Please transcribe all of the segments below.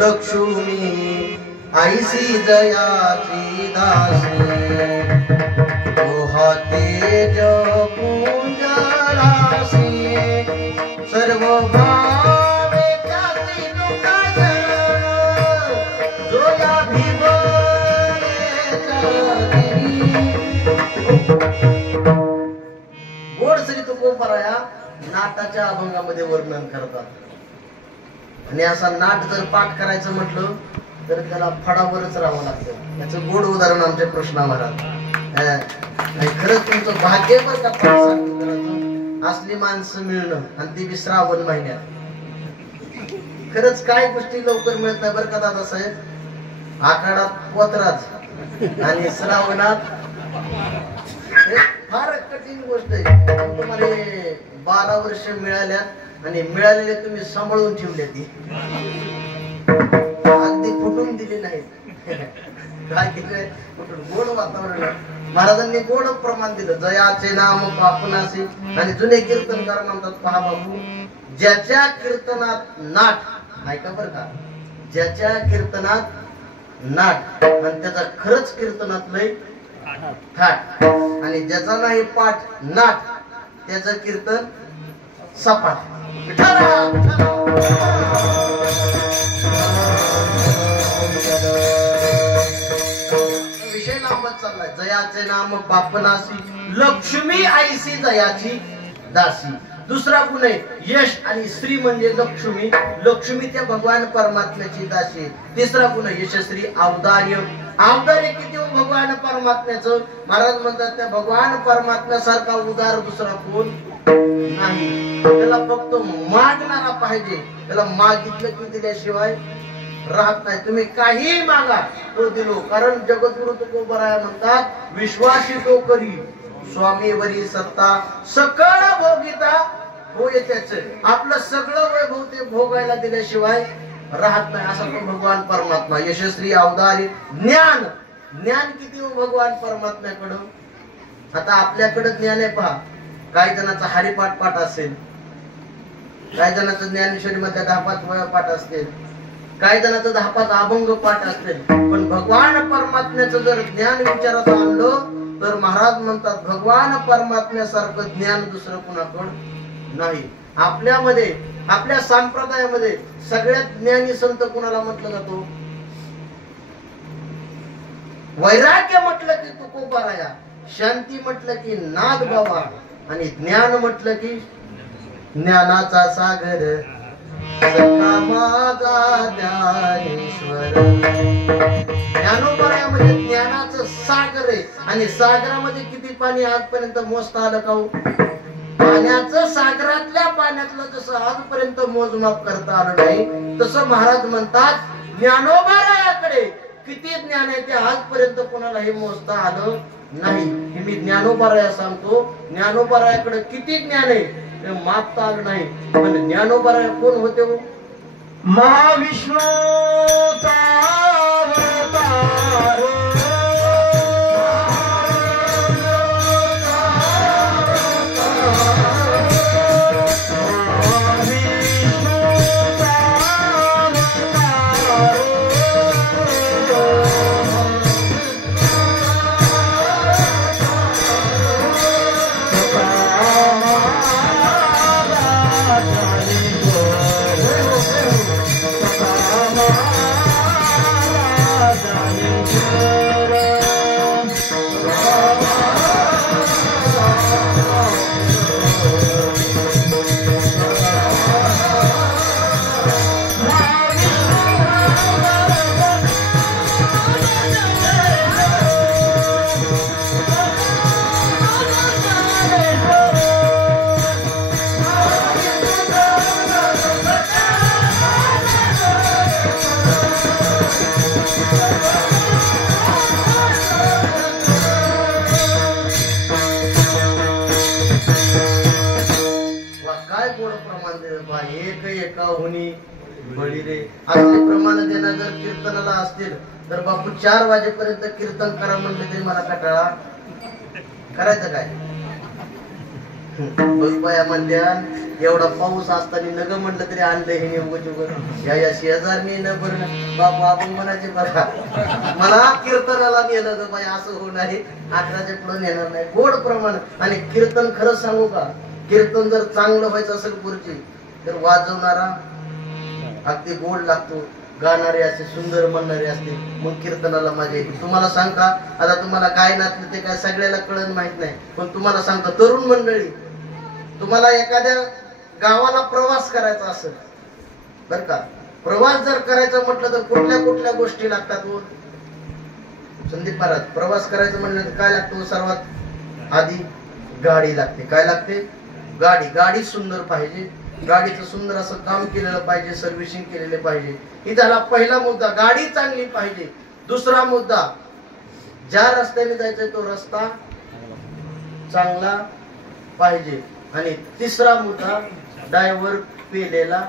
लक्ष्मी ऐसी जयाची दासी तेज पूंजरासी सर्व भावे त्यासी तुकाच जो या गोड श्री तुकोबराया नाटाच्या अभंगामध्ये वर्णन करतात. आणि असा नाट जर पाठ करायचं म्हटलं तर त्याला फडावरच राहावं लागतं. याचं गोड उदाहरण आमच्या कृष्णा महाराज. खरंच तुमचं भाग्य बरं का असली माणसं मिळणं आणि ती बी श्रावण महिन्यात. खरंच काय गोष्टी लवकर मिळत नाही बरं का दादा साहेब. आखाडात पोतराज आणि श्रावणात फार कठीण गोष्ट आहे. तुम्हाला 12 वर्ष मिळाल्यात आणि मिळालेले तुम्ही सांभाळून ठेवले ती अगदी फुटून दिली नाही. काय केलंय गोड वातावरण. महाराजांनी गोड प्रमाण दिलं. जयाचे नाम पापनासी. आणि जुने कीर्तनकार म्हणतात पहा बाबू ज्याच्या कीर्तनात नाट ऐका बरं का ज्याच्या कीर्तनात नाट आणि त्याचा खरंच कीर्तनात लय थाट आणि ज्याचा नाही पाठ नाट त्याचं कीर्तन सपाट. विषय लांबत चाललाय. जयाचे नाम बापनासी लक्ष्मी ऐसी जयाची दासी. दुसरा गुण आहे यश आणि श्री म्हणजे लक्ष्मी. लक्ष्मी त्या भगवान परमात्म्याची दासी. तिसरा गुण आहे यशश्री औदार्य. औदार्य किती भगवान परमात्म्याचं. महाराज म्हणतात त्या भगवान परमात्म्यासारखा उदार दुसरा कोण नाही. त्याला फक्त मागणारा पाहिजे. त्याला मागितलं की दिल्याशिवाय राहत नाही. तुम्ही काही मागा तो दिलो. कारण जगद्गुरु तुकोबराया म्हणतात विश्वासी तो करी स्वामीवरी सत्ता सकळ भोगिता होय त्याचे. आपलं सगळं वैभव ते भोगायला दिल्याशिवाय राहत नाही. असा तो भगवान परमात्मा. यशस्वी औदारी ज्ञान. ज्ञान किती भगवान परमात्म्याकडं. आता आपल्याकडे ज्ञान आहे पहा. काही जणांचा हरिपाठ पाठ असेल, काही जणांचं ज्ञानेश्वरी मध्ये 10-5 वेळा पाठ असतील, काही जणांचं 10-5 अभंग पाठ असतील. पण भगवान परमात्म्याचं जर ज्ञान विचारात आणलं तर महाराज म्हणतात भगवान परमात्म्यासारखं ज्ञान दुसरं कुणाकडं नाही. आपल्यामध्ये आपल्या संप्रदायामध्ये सगळ्यात ज्ञानी संत कुणाला म्हटलं जातो. वैराग्य म्हटलं की तुकोबराया, शांती म्हटलं की नाद बाबा आणि ज्ञान म्हटलं की ज्ञानाचा सागर सखा माझा ज्ञानेश्वर. ज्ञानोबराया म्हणजे ज्ञानाचं सागर आहे. आणि सागरामध्ये किती पाणी आजपर्यंत मोजता आलं का हो. पाण्याचं सागरातल्या पाण्यातलं जसं आजपर्यंत मोजमाप करता आलं नाही तसं महाराज म्हणतात ज्ञानोबरायाकडे किती ज्ञान आहे ते आजपर्यंत कोणाला हे मोजता आलं नाही. मी ज्ञानोबराया सांगतो ज्ञानोबरायाकडे किती ज्ञान आहे ते मापता आलं नाही. पण ज्ञानोबराया कोण होते हो. महाविष्णूचा कीर्तनाला असतील तर बापू 4 वाजेपर्यंत कीर्तन करा म्हणले तरी मला कंटाळा. करायचं काय. बघ बाया म्हणल्या एवढा पाऊस असताना नग म्हणलं तरी आणलं हे उगच या शेजारनी न बरं बापू आपण म्हणायचे बघा मला कीर्तनाला गेलं तर बाई असं होणार आहे 11च्या पुढे नेणार नाही. गोड प्रमाण. आणि कीर्तन खरंच सांगू का, कीर्तन जर चांगलं व्हायचं असेल पुढची तर वाजवणारा अगदी गोड लागतो, गाणारे असे सुंदर म्हणणारे असते, मग कीर्तनाला मजा येते. तुम्हाला सांग का, आता तुम्हाला काय नाचलं ते काय सगळ्याला कळण माहित नाही, पण तुम्हाला सांगतो तरुण मंडळी, तुम्हाला एखाद्या गावाला प्रवास करायचा असेल बर का, प्रवास जर करायचा म्हटलं तर कुठल्या कुठल्या गोष्टी लागतात हो संदीप महाराज? प्रवास करायचं म्हणलं तर काय लागतो? सर्वात आधी गाडी लागते. काय लागते? गाडी. गाडी सुंदर पाहिजे, गाडीचं सुंदर असं काम केलेलं पाहिजे, सर्व्हिसिंग केलेले पाहिजे. ही झाला पहिला मुद्दा, गाडी चांगली पाहिजे. दुसरा मुद्दा, ज्या रस्त्याने जायचंय तो रस्ता चांगला पाहिजे. आणि तिसरा मुद्दा, ड्रायव्हर पेलेला.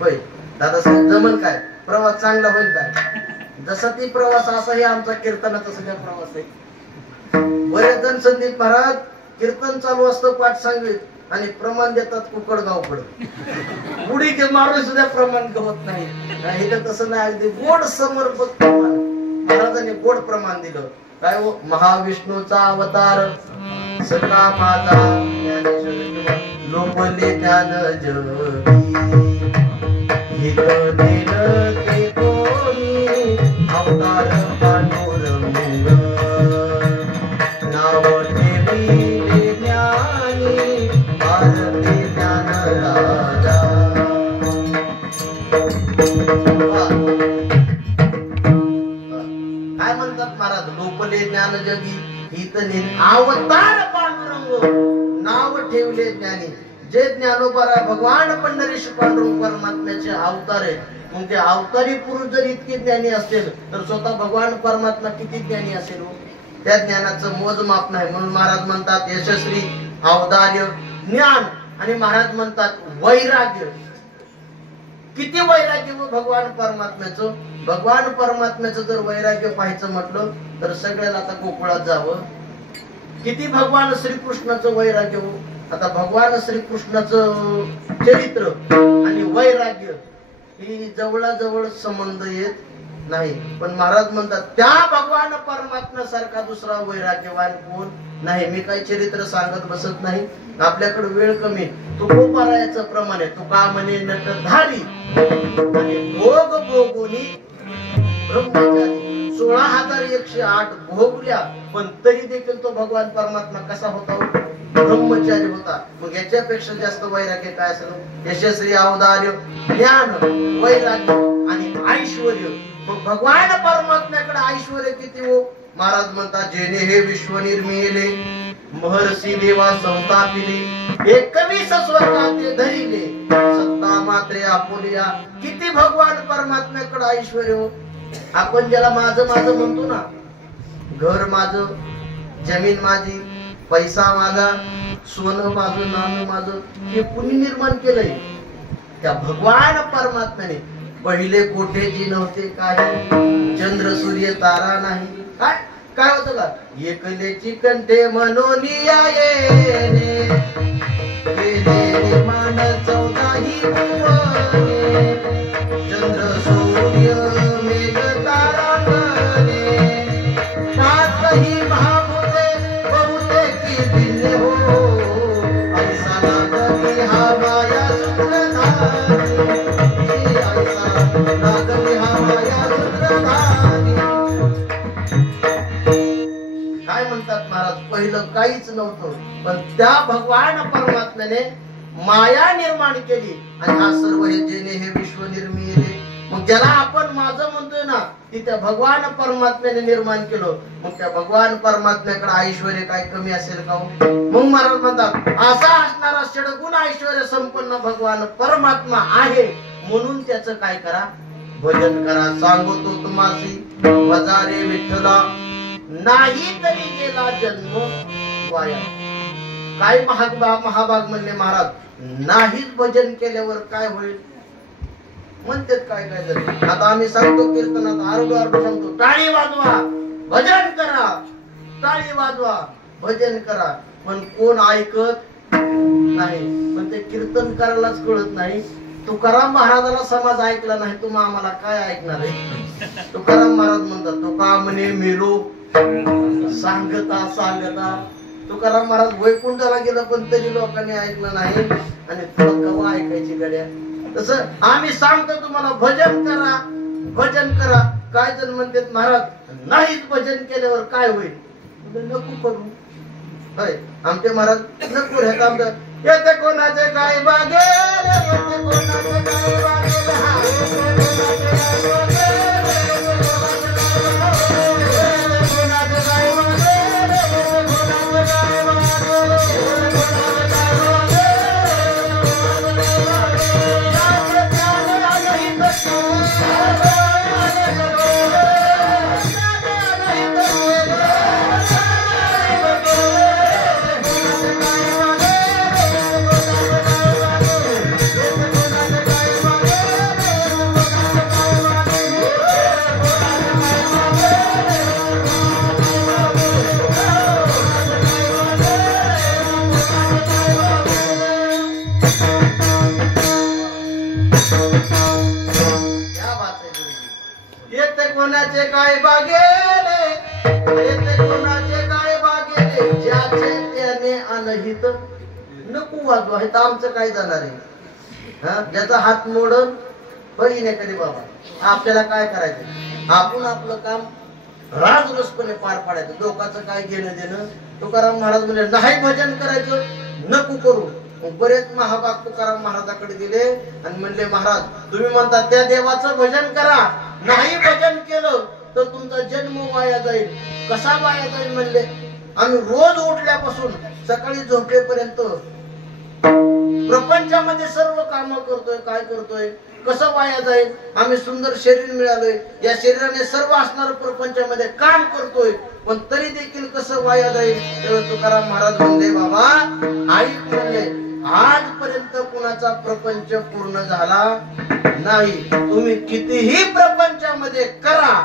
होय दादासाहेब जमल काय? प्रवास चांगला होईल काय? जसा ती प्रवास असाही आमचा कीर्तनाचा सगळा प्रवास आहे. बरेच जण संदीप महाराज कीर्तन चालू असतं पाठ सांगवीत आणि प्रमाण देतात कुकडगावकडं, उडी मारून सुद्धा प्रमाण गवत नाही. हे तसं नाही, अगदी गोड समर्पक प्रमाण महाराजांनी गोड प्रमाण दिलं. काय हो? महाविष्णूचा अवतार सखा माझा लोपले ज्ञान जगी हित दिलं ते कोणी अवतार पांडुरंग नाव ठेविले ज्ञानी भारती ज्ञान राजा. काय म्हणतात महाराज? लोपले ज्ञान जगी हित अवतार पांडुरंग नाव ठेवले ज्ञानी. जे ज्ञानोबा भगवान पंढरीश पांडुरंग परमात्म्याचे अवतार आहे. मग ते अवतारी पुरुष जर इतके ज्ञानी असतील तर स्वतः भगवान परमात्मा किती ज्ञानी असेल? त्या ज्ञानाचं मोजमाप नाही. म्हणून महाराज म्हणतात यशस्वी औदार्य ज्ञान, आणि महाराज म्हणतात वैराग्य. किती वैराग्य भगवान परमात्म्याचं. भगवान परमात्म्याचं जर वैराग्य पाहायचं म्हटलं तर सगळ्याला आता गोकुळात जावं. किती भगवान श्रीकृष्णाचं वैराग्य हो. आता भगवान श्रीकृष्णाचं चरित्र आणि वैराग्य ही जवळाजवळ संबंध येत नाही. पण महाराज म्हणतात त्या भगवान परमात्म्यासारखा दुसरा वैराग्यवान कोण नाही. मी काही चरित्र सांगत बसत नाही, आपल्याकडे वेळ कमी. तुकोबारायाचं प्रमाण आहे. तुका म्हणे नटधारी आणि भोग भोगुनी ब्रह्मचारी. 16,108 भोगल्या, पण तरी देखील तो भगवान परमात्मा कसा होता? ब्रह्मचारी होता. मग याच्यापेक्षा जास्त वैराग्य काय असेल? यशस्वी औदार्य ज्ञान वैराग्य आणि ऐश्वर्य. मग भगवान परमात्म्याकडे ऐश्वर्य किती हो? महाराज म्हणतात जेणे हे विश्व निर्मिले महर्षी देवा संतापिले 21 स्वर्गाते धरिले सत्ता मात्रे आपुलिया. किती भगवान परमात्म्याकडे ऐश्वर्य हो. आपण ज्याला माझं माझं म्हणतो ना, घर माझं, जमीन माझी, पैसा माझा, सोनं माझं, नाणं माझं, हे कुणी निर्माण केलंय? त्या भगवान परमात्म्याने. पहिले कोठेची नव्हते काही, चंद्र सूर्य तारा नाही. काय काय होतं का? एकलेची कंठे मनोनिया येणे केले मान 14 भुवने चंद्र सूर्य मेघ तारा गणे नाथही महाभूते बहुतेकी भिन्न हो ऐसा नागमी हा माया सूत्रधारी ऐसा नागमी हा माया सूत्रधारी. काय म्हणतात महाराज? पहिलं काहीच नव्हतं, पण त्या भगवान परमात्म्याने माया निर्माण केली आणि हा सर्व हे जेणे हे विश्व निर्मिले. मग ज्याला आपण माझं म्हणतोय ना, की त्या भगवान परमात्म्याने निर्माण केलं. मग त्या भगवान परमात्म्याकडे ऐश्वर्य काय कमी असेल का? मग महाराज म्हणतात असा असणारा षडगुण ऐश्वर्य संपन्न भगवान परमात्मा आहे. म्हणून त्याचं काय करा? भजन करा. सांगतो तुम्हासी वजारे विठ्ठला नाही तरी गेला जन्म वाया. काय महाभाग म्हणले महाराज, नाहीच भजन केल्यावर काय होईल म्हणतात. काय काय झालं? आता आम्ही सांगतो कीर्तनात आरडू आरडू सांगतो टाळी वाजवा भजन करा, टाळी वाजवा भजन करा. पण कोण ऐकत नाही. पण ते कीर्तन करायलाच कळत नाही. तुकाराम महाराजाला समाज ऐकला नाही, तुम्ही आम्हाला काय ऐकणार आहे? तुकाराम महाराज म्हणतात, तुका म्हणे मेलो सांगता सांगता. तुकाराम महाराज वैकुंठाला गेलं पण तरी लोकांनी ऐकलं नाही. आणि तुला कवा ऐकायची गड्या? तसं आम्ही सांगतो तुम्हाला भजन करा, भजन करा. काय जण म्हणतात महाराज नाहीच भजन केल्यावर काय होईल? नको करू. होय, आमचे महाराज नको रे. आमचं येते कोणाचे काय बागेल, येते कोणाचे काय बागेल, कोणाचे काय बागेले, येते कोणाचे काय बागेले, ज्याचे त्याने अनहित नको वाजू. आहे तर आमचं काय जाणार आहे? ज्याचा हात मोडून बहीण कधी बाबा, आपल्याला काय करायचं? आपण आपलं काम राजरसपणे पार पाडायचं, लोकांचं काय घेणं देणं. तुकाराम महाराज म्हणजे नाही भजन करायचं, नको करू. बरेच महाभाग तुकाराम महाराजाकडे गेले आणि म्हणले, महाराज तुम्ही म्हणता त्या देवाचं भजन करा, नाही भजन केलं तर तुमचा जन्म वाया जाईल. कसा वाया जाईल म्हणले? आम्ही रोज उठल्यापासून सकाळी झोपेपर्यंत प्रपंचामध्ये सर्व काम करतोय, काय करतोय, कसं वाया जाईल? आम्ही सुंदर शरीर मिळालोय, या शरीराने सर्व असणार प्रपंचामध्ये काम करतोय, पण तरी देखील कसं वाया जाईल? तेव्हा तुकाराम महाराज म्हणले, बाबा ऐक म्हणले, आजपर्यंत कुणाचा प्रपंच पूर्ण झाला नाही. तुम्ही कितीही प्रपंचामध्ये करा,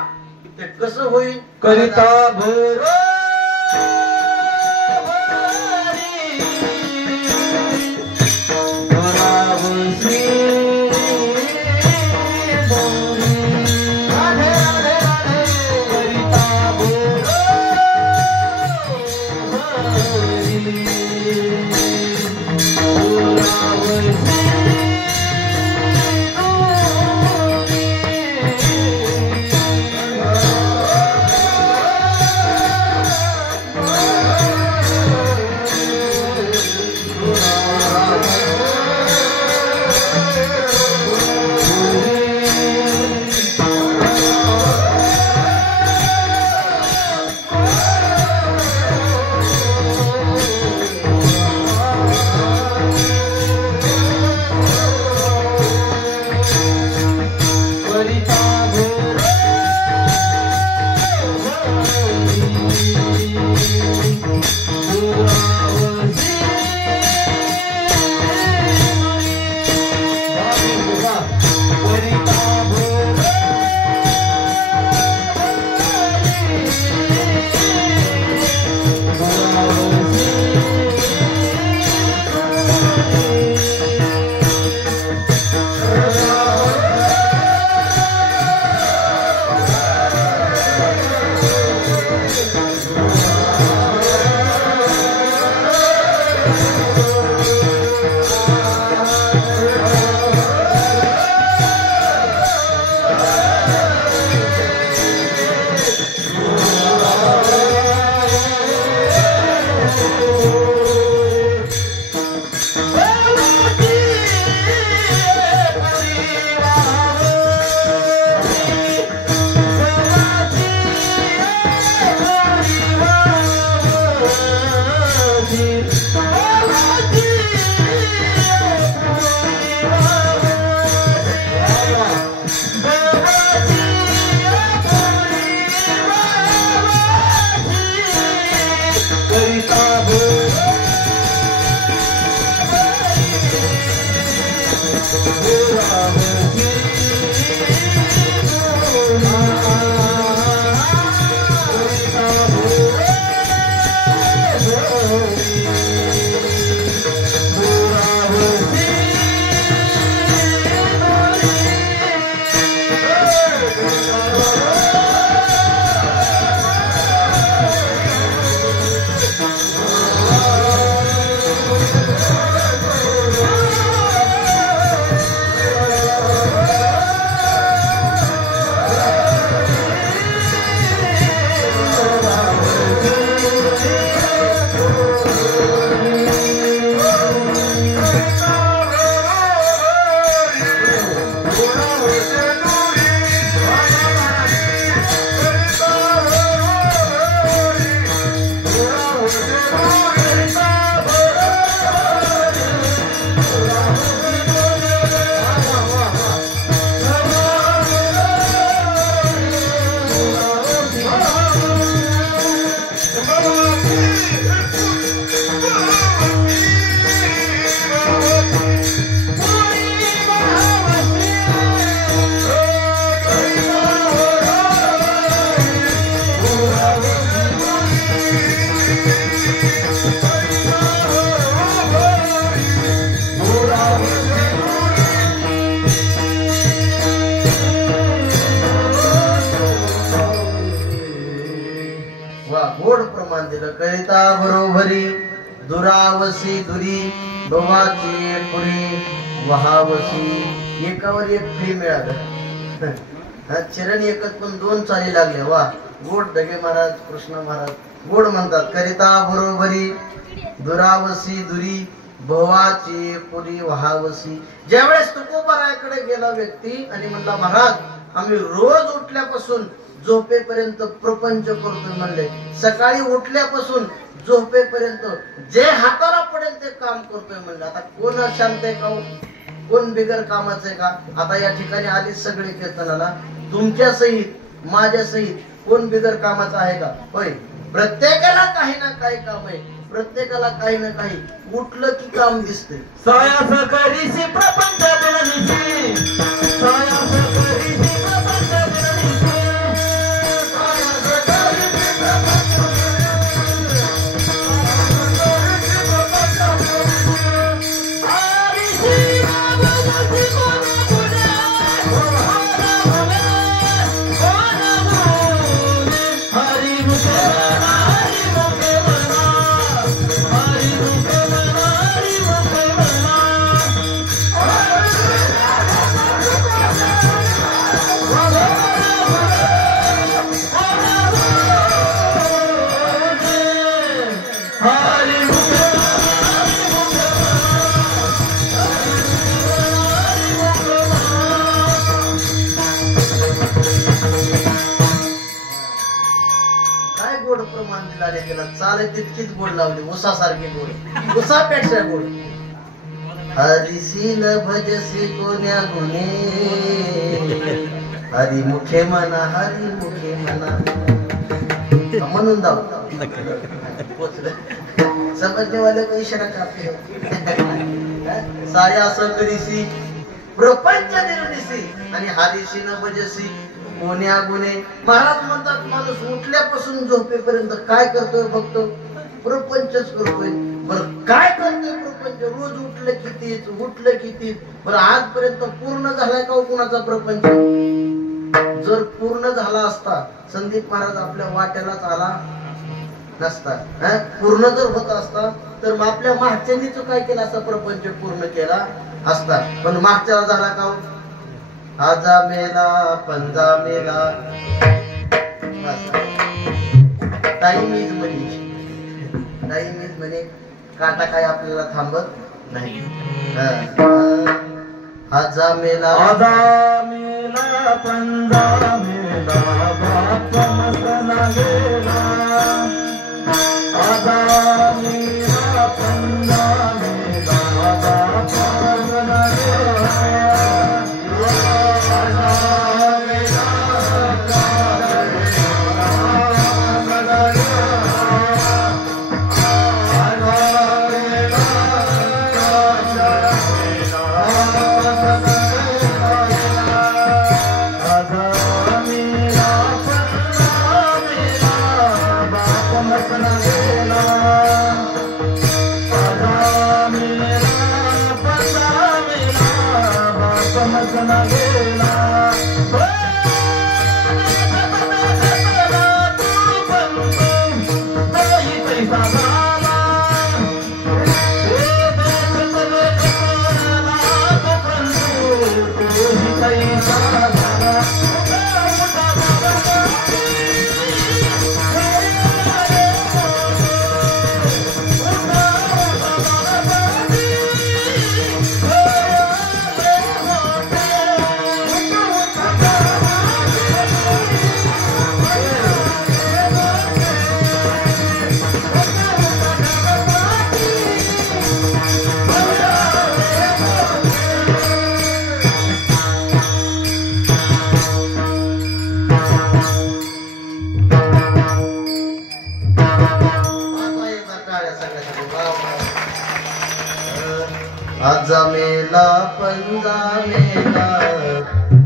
ते कसं होईल? करिता भर करिता बरोबरी दुरावसी दुरी डोबाची पुरी वहावसी. एकावर एक फ्री मिळालं. चरण एकच पण दोन चाली लागले. वा गोड ढगे महाराज कृष्ण महाराज गोड म्हणतात. करिता बरोबरी दुरावसी दुरी भवाची पुरी वहावसी. ज्यावेळेस तुकोबारायाकडे गेला व्यक्ती आणि म्हणला महाराज आम्ही रोज उठल्यापासून झोपेपर्यंत प्रपंच करतोय म्हणले. सकाळी उठल्यापासून झोपेपर्यंत जे हाताला पडेल ते काम करतोय म्हणले. आता कोण शांत आहे का, कोण बिगर कामाचं आहे का? आता या ठिकाणी आली सगळे कीर्तनाला तुमच्या सहित माझ्या सहित कोण बिगर कामाचं आहे का? होय, प्रत्येकाला काही ना काही काम आहे. प्रत्येकाला काही ना काही उठलं की काम दिसते. सायास करीसी प्रपंच बिननिसी, सायास करीसी प्रपंच बिननिसी, सायास करीसी प्रपंच बिननिसी, हरिसी नामजसी कोण बोले, कोण बोले, कोण बोले, हरि मुखे मना, हरि मुखे मना, हरि मुखे मना, हरि मुखे मना. काय गोड प्रमाण दिला रे त्याला. चाल तितकीच गोड लावली उसासारखी गोड, उसापेक्षा गोड. हरिसी न भजसी कोण्या गुणे, हरी मुखे म्हणा, हरी मुखे म्हणा. म्हणून जाऊ समजने वाले को इशारा काफी है. साया असं करीसी प्रपंच निर्मिसी आणि हरिसी न भजसी कोण्या गुणे. महाराज म्हणतात माणूस उठल्यापासून झोपेपर्यंत काय करतोय बघतो, प्रपंचच करतोय. बरं काय करतोय प्रपंच? रोज उठलं कितीच, उठलं कितीच. बरं आजपर्यंत पूर्ण झालाय का कुणाचा प्रपंच? जर पूर्ण झाला असता संदीप महाराज आपल्या वाट्यालाच आला नसता. पूर्ण जर होत असता तर मग आपल्या मागच्यांनीच काय केला असता, प्रपंच पूर्ण केला असता. पण मागच्याला झाला का? आजा मेला पंजा मेला. Time is money, time is money. काटा काय आपल्याला थांबत नाही. आजा मेला, आजा मेला पंजा मेला, बाप मसना गेला. आजा मेला पंजा मेला, बाप मसना गेला. आजा मेला पंजा मेला,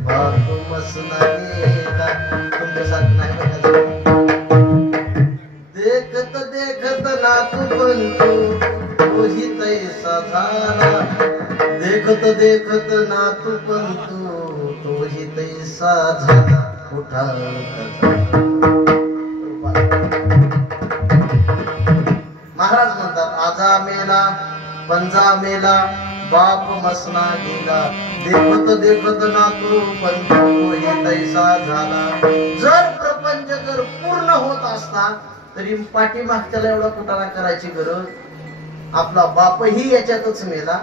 बाप मसना गेला. तुमच्यासारखं नाही बघा. देखत देखत नातू बनतो तोही तैसा झाला. देखत देखत नातू बनतो तोही तैसा झाला. उठा मेला पंजा मेला बाप मसना गेला देखत देखत नातू पण तो हे तैसा झाला. जर प्रपंच जर पूर्ण होत असता तरी पाठीमागच्याला एवढा कुटाणा करायची गरज. आपला बापही याच्यातच मेला,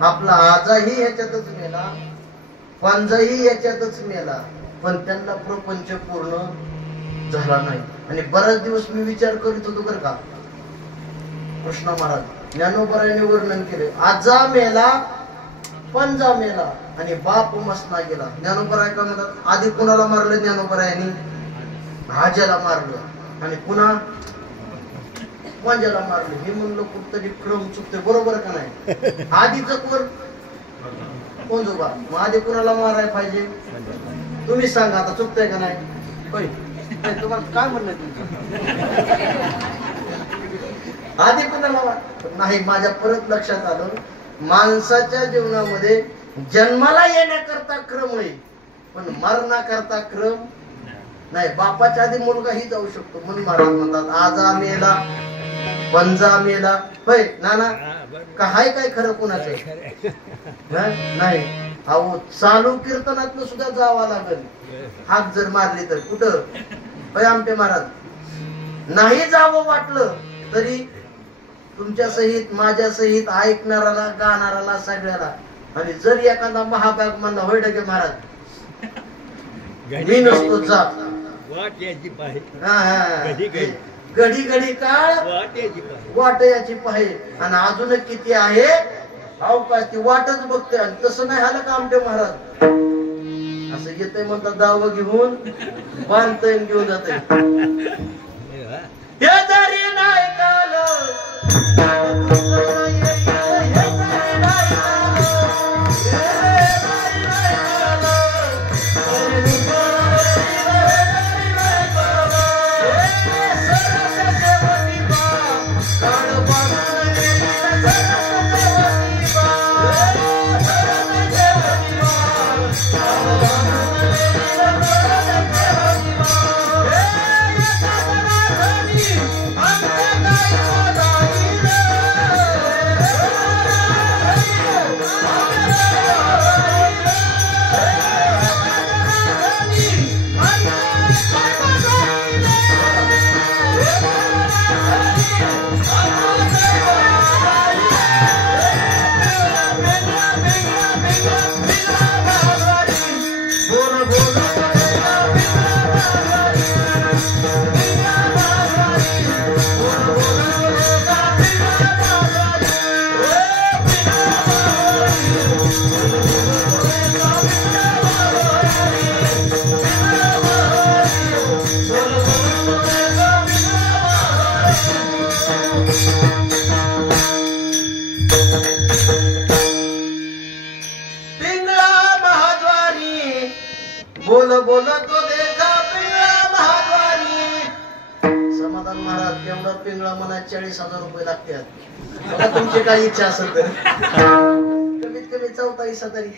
आपला आजाही याच्यातच मेला, पंजाही याच्यातच मेला, पण त्यांना प्रपंच पूर्ण झाला नाही. आणि बराच दिवस मी विचार करीत होतो बरं का, कृष्ण महाराज ज्ञानोबरायाने वर्णन केले, आजा मेला पंजा मेला आणि बाप मसना गेला. ज्ञानोबराय का म्हणतात, आधी कुणाला मारलं ज्ञानोबरायांनी? आज्याला मारलं आणि पुन्हा पंजाला मारलं. हे म्हणलं कुठतरी क्रम चुकते, बरोबर का नाही? आधीच कोण? पंजोबा. मग आधी कुणाला मारायला पाहिजे? तुम्ही सांगा आता, चुकतंय का नाही? होय, तुम्हाला काय म्हणलं तुमचं? आधी कुणाला नाही. माझ्या परत लक्षात आलं, माणसाच्या जीवनामध्ये जन्माला येण्याकरता क्रम आहे, पण मरणाकरता क्रम नाही. बापाच्या आधी मुलगाही जाऊ शकतो. म्हणून महाराज म्हणतात, आजा मेला पंजा मेला. होय नाना, काय काय खरं कुणाचं नाही? अहो चालू कीर्तनातनं सुद्धा जावं लागेल. हाक जर मारली तर कुठं? होय आमटे महाराज, नाही जावं वाटलं तरी तुमच्या सहित माझ्या सहित ऐकणाराला गाणाराला सगळ्याला. आणि जर एखादा महाभाग म्हणला, होय डगे महाराज मी नसतो जात, घडी घडी काळ वाटयाची पाहे. आणि अजून किती आहे अवकाश, ती वाटच बघते. आणि तसं नाही आलं का आमटे महाराज? असं येतंय म्हणतात, दाव घेऊन बांधतय घेऊन जाते. हे जरी नाही काल बोलतो देखा पिंगळा महाद्वारी. समाधान महाराज, तेवढा पिंगळा म्हणा 40,000 रुपये लागतात. बघा तुमची काही इच्छा असेल तर कमीत कमी 44 तरी.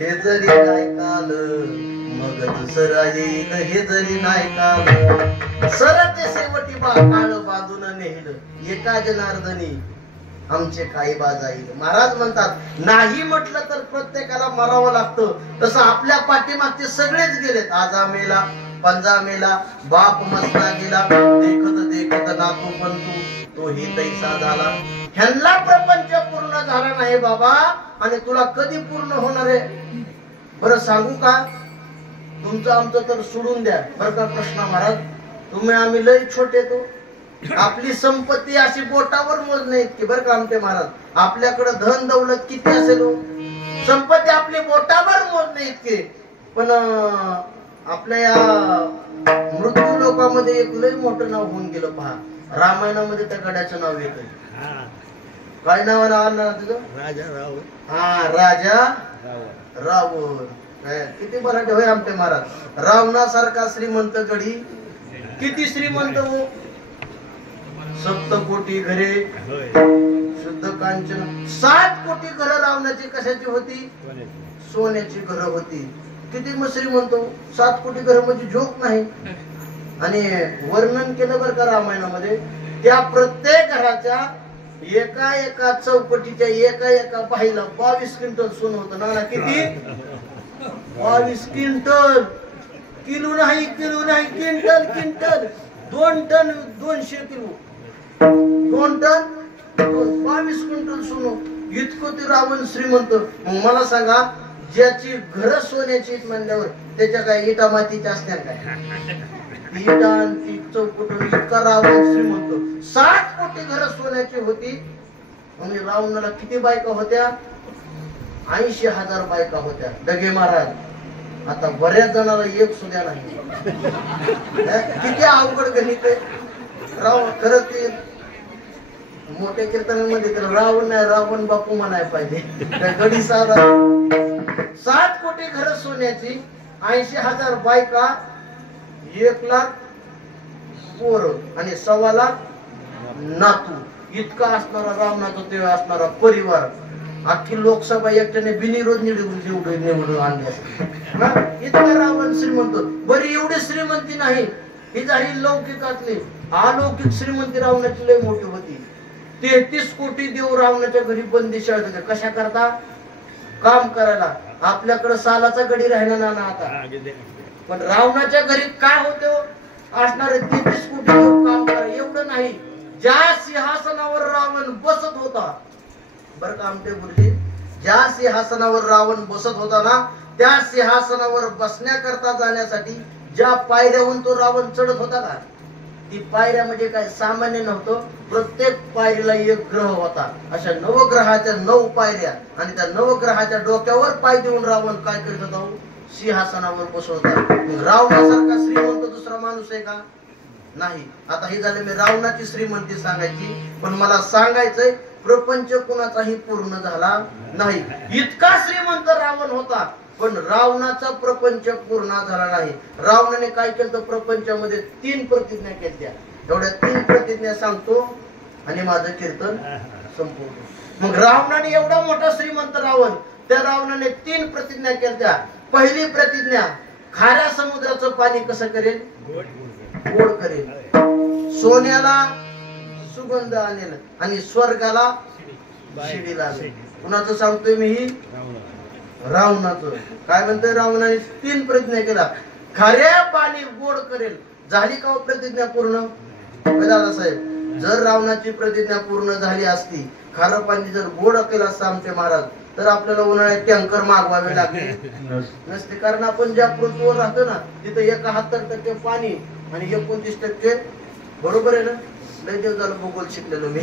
हे जरी नाही काल मग दुसरा येईल, हे जरी नाही काल सरते शेवटी बा काळ बांधून नेहल एका जनार्दनी आमचे काही बाजाईल. महाराज म्हणतात, नाही म्हटलं तर प्रत्येकाला मरावं लागतं. तसं आपल्या पाठीमागचे सगळेच गेलेत. आजा मेला पंजा मेला बाप मसना गेला देखत देखत नातू पंतू तोही तैसा झाला. ह्यांना प्रपंच पूर्ण झाला नाही बाबा, आणि तुला कधी पूर्ण होणार आहे? बरं सांगू का, तुमचं आमचं तर सोडून द्या बरं का कृष्णा महाराज. तुम्ही आम्ही लय छोटे, तो आपली संपत्ती अशी बोटावर मोजणे इतकी बरं का आमटे महाराज. आपल्याकडे धन दौलत किती असेल, संपत्ती आपली बोटावर मोजणे इतके. पण आपल्या या मृत्यू लोकांमध्ये एक लय मोठं नाव होऊन गेलं पहा. रामायणामध्ये त्या गड्याचं नाव येत. काय नाव आहे तुझं? राजा रावण. हा, राजा रावण. किती मराठी होय आमटे महाराज. रावणासारखा श्रीमंत गडी, किती श्रीमंत हो. 7 कोटी घरे शुद्ध कांचन. 7 कोटी घरं रावणाची कशाची होती? सोन्याची घरं होती. किती मग श्रीमंत, 7 कोटी घरं म्हणजे जोक नाही. आणि वर्णन केलं बरं का रामायणामध्ये, त्या प्रत्येक घराच्या एका एका चौकटीच्या एका बाईला 22 क्विंटल सोनं होतं ना. किती? 22 क्विंटल. किलो नाही quintal. 2 ton 200 kilo. 2 ton 22 quintal सोनं. इतकं ते रावण श्रीमंत. मग मला सांगा, ज्याची घर सोन्याची म्हणल्यावर त्याच्या काय इटा मातीच्या असणार काय? इटा आणि चौकटून इतका रावण श्रीमंत. 60 कोटी घर सोन्याची होती. आणि रावणाला किती बायका होत्या? 80,000 बायका होत्या. डगे महाराज, आता बऱ्याच जणांना एक सुद्धा नाही. किती अवघड गणित आहे. खरं ते मोठ्या कीर्तनामध्ये तर रावण नाही, रावण बापू म्हणाय पाहिजे. गडी सारा 7 कोटी घर सोन्याची, 80,000 बायका, 1 लाख पोरं आणि 1.25 लाख नातू. इतका असणारा रावणाचा ते असणारा परिवार. अख्खी लोकसभा एकट्याने बिनविरोध निवडून आणली. इतका रावण श्रीमंत. बरी एवढी श्रीमंती नाही, ही झाली लौकिकातली. अलौकिक श्रीमंती रावणाची लय मोठी होती. 33 कोटी देव रावणाच्या घरी बंदी शाळेत होते. कशा करता? काम करायला. आपल्याकडे सालाचा गडी राहिला ना आता. पण रावणाच्या घरी काय होते? असणारे 33 कोटी देव काम करा. एवढं नाही, ज्या सिंहासनावर रावण बसत होता, बरं का आमटे गुरुजी, ज्या सिंहासनावर रावण बसत होता ना, त्या सिंहासनावर बसण्याकरता जाण्यासाठी ज्या पायऱ्याहून तो रावण चढत होता का, ती पायऱ्या म्हणजे काय सामान्य नव्हतं. प्रत्येक पायरीला एक ग्रह होता. अशा नवग्रहाच्या 9 पायऱ्या. आणि त्या नवग्रहाच्या डोक्यावर पाय देऊन रावण काय करत होता? सिंहासनावर बसवत होता. रावणासारखा श्रीमंत दुसरा माणूस आहे का? नाही. आता हे झाले मी रावणाची श्रीमंती सांगायची. पण मला सांगायचंय, प्रपंच कुणाचाही पूर्ण झाला नाही. इतका श्रीमंत रावण होता, पण रावणाचा प्रपंच पूर्ण झाला नाही. रावणाने काय केलं? प्रपंचामध्ये 3 प्रतिज्ञा केल्या. एवढ्या 3 प्रतिज्ञा सांगतो आणि माझं कीर्तन संपवतो. मग रावणाने एवढा मोठा श्रीमंत रावण, त्या रावणाने 3 प्रतिज्ञा केल्या. पहिली प्रतिज्ञा, खाऱ्या समुद्राचं पाणी कसं करेल? गोड करेल. सोन्याला सुगंध आणेल आणि स्वर्गाला शिडी लावेल. कुणाचं सांगतोय मी? ही रावणाचं. काय म्हणतोय? रावणाने 3 प्रतिज्ञा केला. खाऱ्या पाणी गोड करेल. झाली का प्रतिज्ञा पूर्ण? दादा साहेब, जर रावणाची प्रतिज्ञा पूर्ण झाली असती, खारं पाणी जर गोड केलं असतं आमचे महाराज, तर आपल्याला उन्हाळ्यात टँकर मागवावे लागले नसते. कारण आपण ज्या पृथ्वीवर राहतो ना, तिथे 71% पाणी आणि 29% बरोबर आहे ना. लय दिवस झालं भूगोल शिकलेलो मी.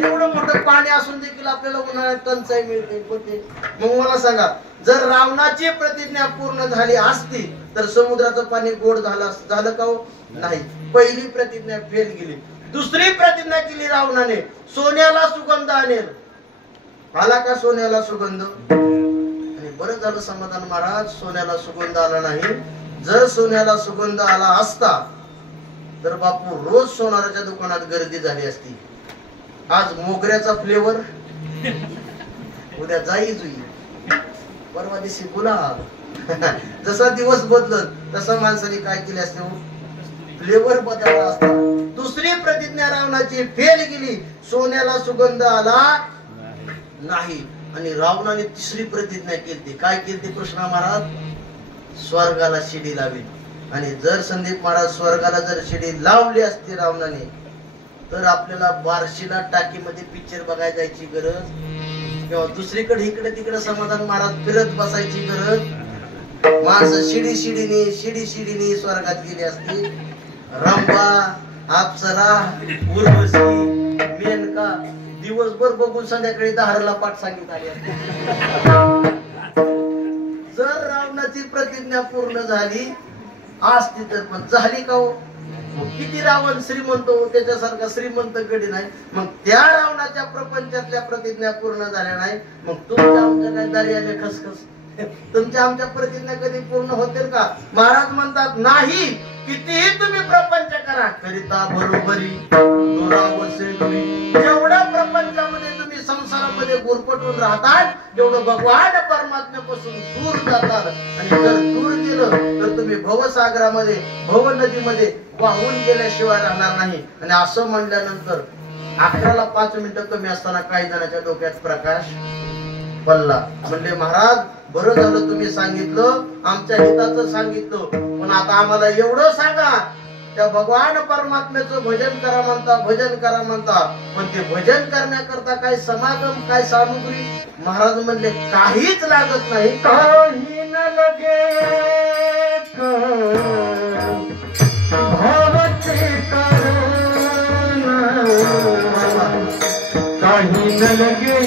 एवढं मोठं पाणी असून देखील आपल्याला उन्हाळ्यात टंचाई मिळते. मग मला सांगा, जर रावणाची प्रतिज्ञा पूर्ण झाली असती तर समुद्राचं पाणी गोड झालं का? नाही. पहिली प्रतिज्ञा फेल गेली. दुसरी प्रतिज्ञा केली रावणाने, सोन्याला सुगंध आणेल. आला का सोन्याला सुगंध? आणि बरं झालं समाधान महाराज, सोन्याला सुगंध आला नाही. जर सोन्याला सुगंध आला असता तर बापू रोज सोनाराच्या दुकानात गर्दी झाली असती. आज मोगऱ्याचा फ्लेवर, उद्या जाई जुई, परवा दिवशी गुलाब. जसा दिवस बदलत तसा माणसाने काय केले असते? फ्लेवर बदलला असता. दुसरी प्रतिज्ञा रावणाची फेल गेली. सोन्याला सुगंध आला नाही. आणि रावणाने तिसरी प्रतिज्ञा केली. काय केली? कृष्णा महाराज, स्वर्गाला शिडी लावी. आणि जर संदीप महाराज स्वर्गाला जर शिडी लावली असती रावणाने, तर आपल्याला बार्शीला टाकीमध्ये पिक्चर बघायला जायची गरज, किंवा दुसरीकडे इकडे तिकडे समाधान महाराज फिरत बसायची गरज. माणसं शिडी शिडीने स्वर्गात गेली असती. रंभा, अप्सरा, उर्वशी, मेनका दिवसभर बघून संध्याकाळी 10ला पाठ सांगितली आली असती. जर रावणाची प्रतिज्ञा पूर्ण झाली असती तर. पण झाली का? किती रावण श्रीमंत हो, त्याच्यासारखा श्रीमंत गडी नाही. मग त्या रावणाच्या प्रपंचातल्या प्रतिज्ञा पूर्ण झाल्या नाही. मग तुमच्या आमच्या काय दर्याने खसखस, तुमच्या आमच्या प्रतिज्ञा कधी पूर्ण होतील का? महाराज म्हणतात, नाही. कितीही तुम्ही प्रपंच करा, करिता बरोबरी जेवढ्या प्रपंचामध्ये तुम्ही संसारामध्ये गुरफटून राहतात, जेवढं भगवान परमात्म्या मार्गापासून दूर जातात आणि जर दूर गेलं तर तुम्ही भवसागरामध्ये भव नदीमध्ये वाहून गेल्याशिवाय राहणार नाही. आणि असं म्हणल्यानंतर 11ला 5 मिनिटं कमी असताना काही जणांच्या डोक्यात प्रकाश पडला. म्हणले महाराज बरं झालं तुम्ही सांगितलं, आमच्या हिताचं सांगितलं, पण आता आम्हाला एवढं सांगा, त्या भगवान परमात्म्याचं भजन करा म्हणता, भजन करा म्हणता, पण ते भजन करण्याकरता काय समागम, काय सामुग्री? महाराज म्हणले काहीच लागत नाही. काही न लगे भावचे कारण, काही न लगे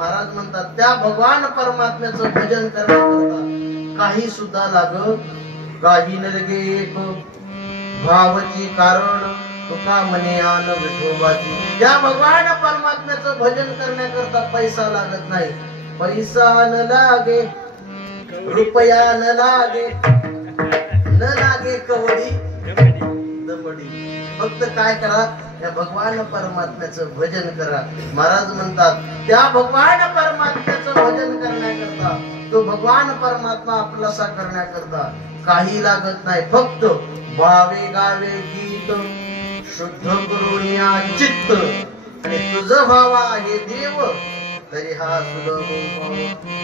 महाराज म्हणतात त्या भगवान परमात्म्याचं भजन करण्याकरता काही सुद्धा लागत काही न लगे एक भावची कारण तुका मने आन विठोबाची. त्या भगवान परमात्म्याचं भजन करण्याकरता पैसा लागत नाही, पैसा न लागे, रुपया न लागे, न लागे कवडी दमडी. फक्त काय करा, त्या भगवान परमात्म्याचं भजन करा. महाराज म्हणतात त्या भगवान परमात्म्याचं भजन करण्याकरता, तो भगवान परमात्मा आपलासा करण्याकरता काही लागत नाही. फक्त भावे गावे गीत शुद्ध करून या चित्त, आणि तुझं भाव आहे देव तरी हा सुलभ.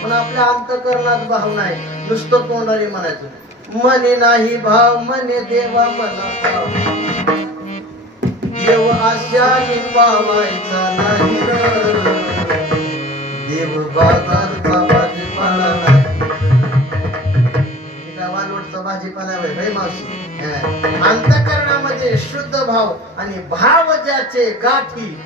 पण आपल्या अंतःकरणात भाव नाही, नुसतं तोंडाने म्हणायचं. मने नाही भाव मने देवा मला, देव आशाने पावायचा नाही, देव बाजारचा भाजीपाला नाही. वालवटचा भाजीपाला आहे मावशी. अंतःकरणामध्ये शुद्ध भाव आणि भाव ज्याचे गाठी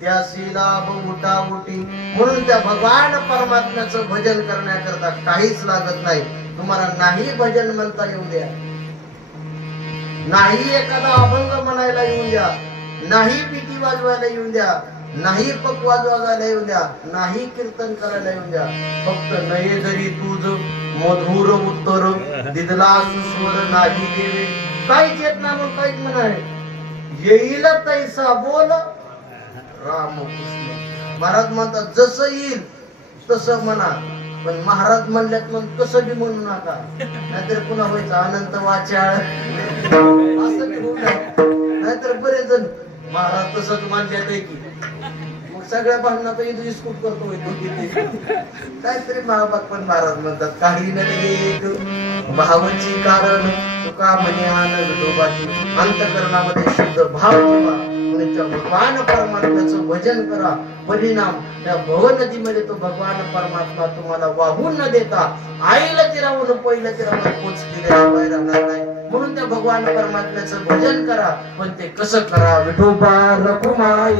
त्याशी लाभ उठाउठी. म्हणून त्या भगवान परमात्म्याचं भजन करण्याकरता काहीच लागत नाही. तुम्हाला नाही भजन म्हणता येऊ द्या, नाही एखादा अभंग म्हणायला येऊ द्या, नाही पिटी वाजवायला येऊ द्या, नाही पक वाजवायला येऊ द्या, नाही कीर्तन करायला येऊ द्या. फक्त नये जरी तुझ मधुर उत्तर दिदला सुस्वर नाही देवे. काहीच येत ना मग काहीच म्हणाय, येईल तैसा बोल रामकृष्ण. महाराज म्हणतात जसं येईल तसं म्हणा, पण महाराज म्हणल्यात मग कसं बी म्हणू नका, नाहीतर पुन्हा व्हायचं अनंत वाचाळ असं बी होऊ नये. नाहीतर बरेच जण महाराज तसंच मानल्यात आहे की मग सगळ्या भावनाचा इथे स्कूट करतो काहीतरी. महाभाग पण महाराज म्हणतात काही नाही भावाची कारण तुका म्हणे आनंद डोबाची. अंतःकरणामध्ये शुद्ध भाव ठेवा, भगवान परमात्म्याचं भजन करा. परिणाम त्या भव नदीमध्ये तो भगवान परमात्मा तुम्हाला वाहून न देता आईला तिरावून पहिलं तिरावर पोच केलेला बाहेर राहणार नाही. म्हणून त्या भगवान परमात्म्याचं भजन करा. पण ते कसं करा, विठोबा रखुमाई.